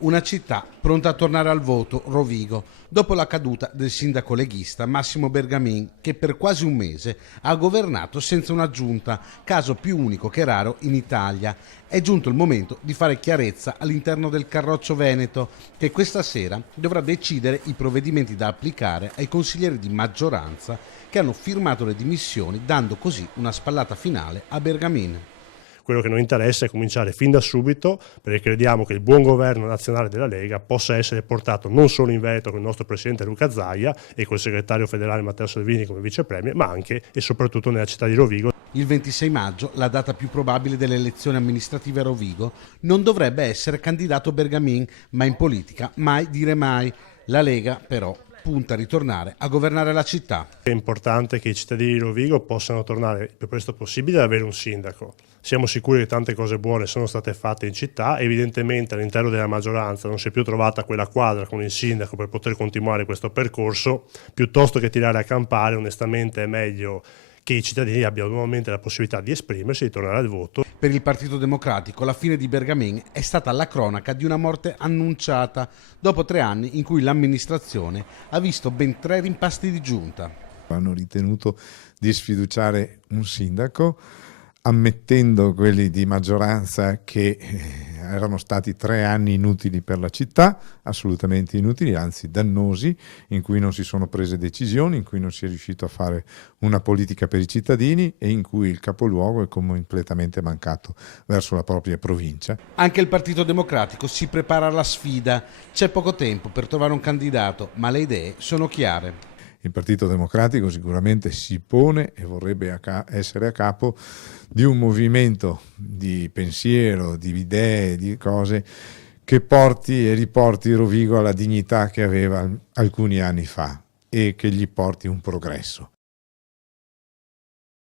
Una città pronta a tornare al voto, Rovigo, dopo la caduta del sindaco leghista Massimo Bergamin, che per quasi un mese ha governato senza una giunta, caso più unico che raro in Italia. È giunto il momento di fare chiarezza all'interno del Carroccio Veneto, che questa sera dovrà decidere i provvedimenti da applicare ai consiglieri di maggioranza che hanno firmato le dimissioni, dando così una spallata finale a Bergamin. Quello che noi interessa è cominciare fin da subito, perché crediamo che il buon governo nazionale della Lega possa essere portato non solo in Veneto con il nostro presidente Luca Zaia e col segretario federale Matteo Salvini come vice premier, ma anche e soprattutto nella città di Rovigo. Il 26 maggio, la data più probabile delle elezioni amministrative a Rovigo, non dovrebbe essere candidato Bergamin, ma in politica mai dire mai. La Lega, però, punta a ritornare a governare la città. È importante che i cittadini di Rovigo possano tornare il più presto possibile ad avere un sindaco. Siamo sicuri che tante cose buone sono state fatte in città, evidentemente all'interno della maggioranza non si è più trovata quella quadra con il sindaco per poter continuare questo percorso. Piuttosto che tirare a campare, onestamente è meglio che i cittadini abbiano nuovamente la possibilità di esprimersi e di tornare al voto. Per il Partito Democratico la fine di Bergamin è stata la cronaca di una morte annunciata dopo 3 anni in cui l'amministrazione ha visto ben 3 rimpasti di giunta. Hanno ritenuto di sfiduciare un sindaco, ammettendo quelli di maggioranza che erano stati 3 anni inutili per la città, assolutamente inutili, anzi dannosi, in cui non si sono prese decisioni, in cui non si è riuscito a fare una politica per i cittadini e in cui il capoluogo è completamente mancato verso la propria provincia. Anche il Partito Democratico si prepara alla sfida. C'è poco tempo per trovare un candidato, ma le idee sono chiare. Il Partito Democratico sicuramente si pone e vorrebbe essere a capo di un movimento di pensiero, di idee, di cose che porti e riporti Rovigo alla dignità che aveva alcuni anni fa e che gli porti un progresso.